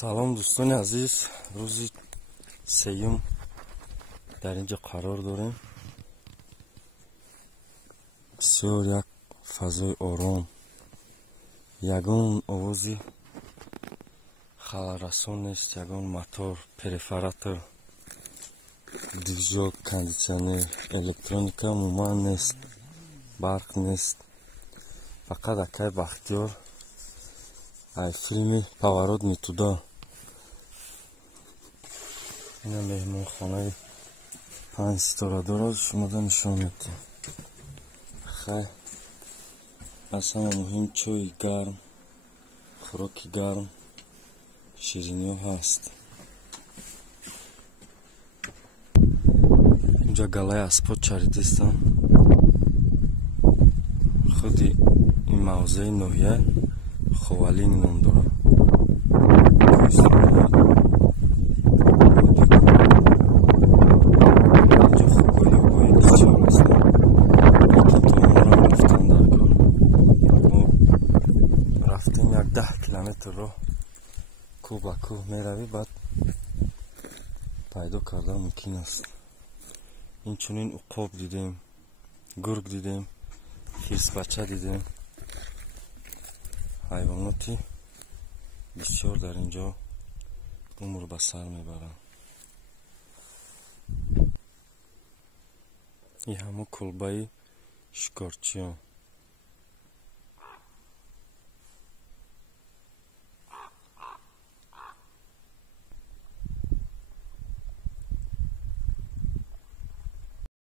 سلام دوستان عزیز، روز سیوم در اینجا قرار داریم. بسیار یک فضای آرام، یگان آوازی خبررسان نیست، یگان موتور، پرفراتور، دیزل، کاندیشنر، الکترونیکا عموما نیست، برق نیست. فقط اکای بختیار ای فیلمی پاورود میتودا. اینا مهمان خانه 5 ستاره داره شما دا نشان میده. خیلی اصلا مهم چای گرم، خوراک گرم، شیرینی هست. اینجا گلای اسبا چریدستان. خودی این موضع نویه خوالینگ نام داره. اینجا خوبایی آقایی بسیار هستن. تا ما را رفتن در کار. ما رفتیم 10 کیلومتر را کوه با کوه می روی، بعد پیدا کردن ممکن است. این چونین عقاب دیدیم، گرگ دیدیم، خرس بچه دیدیم. حیواناتی بسیار در اینجا عمر به سر میبرند. این همه کلبه شکارچیان.